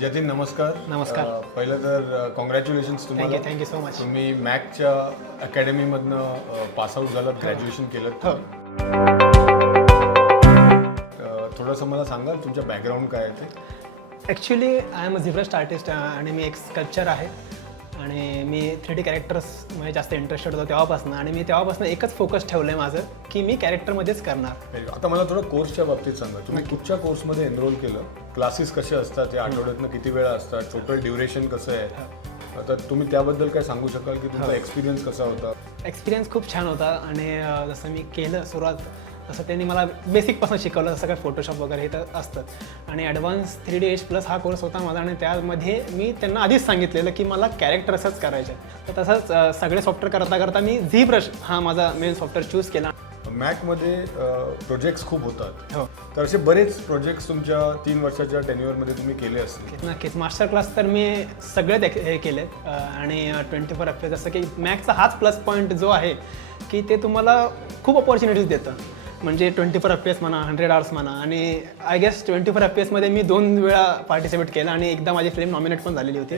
जतीन नमस्कार. नमस्कार. पहिलं तर कॉंग्रॅच्युलेशन्स तुम्हाला. Thank you so much. तुम्ही मॅकच्या अकॅडमीमधनं पासआउट झालात, ग्रॅज्युएशन केलं. हो. थोडंसं मला सांगाल तुमच्या बॅकग्राऊंड काय आहे ते? ॲक्च्युली आय एम अ झिब्रस्ट आर्टिस्ट आणि मी एक स्कल्पचर आहे आणि मी 3D कॅरेक्टर्समध्ये जास्त इंटरेस्टेड होतो तेव्हापासून आणि मी तेव्हापासून एकच फोकस ठेवलं आहे माझं की मी कॅरेक्टरमध्येच करणार. आता मला थोडं कोर्सच्या बाबतीत सांगा. तुम्ही कुठच्या कोर्समध्ये एनरोल केलं? क्लासेस कसे असतात? या आठवड्यातनं किती वेळा असतात? टोटल ड्युरेशन कसं आहे? आता तुम्ही त्याबद्दल काय सांगू शकाल की तुमचा एक्सपिरियन्स कसा होता? एक्सपिरियन्स खूप छान होता आणि जसं मी केलं सुरुवात तसं त्यांनी मला बेसिकपासून शिकवलं. जसं काय फोटोशॉप वगैरे हे तर असतं आणि ॲडव्हान्स 3D+ हा कोर्स होता माझा आणि त्यामध्ये मी त्यांना आधीच सांगितलेलं की मला कॅरेक्टर असंच करायचं आहे. तर तसंच सगळे सॉफ्टवेअर करता करता मी ZBrush हा माझा मेन सॉफ्टवेअर चूज केला. मॅकमध्ये प्रोजेक्ट्स खूप होतात. हो. तर असे बरेच प्रोजेक्ट्स तुमच्या 3 वर्षाच्या टेन्युअरमध्ये तुम्ही केले असतील. नक्कीच मास्टर क्लास तर मी सगळेच हे केले आणि 24 FPS जसं की मॅकचा हाच प्लस पॉईंट जो आहे की ते तुम्हाला खूप अपॉर्च्युनिटीज देतं. म्हणजे 24 FPS म्हणा, 100 आवर्स म्हणा आणि आय गेस 24 FPS मध्ये मी 2 वेळा पार्टिसिपेट केलं आणि एकदा माझी फिल्म नॉमिनेट पण झालेली होती.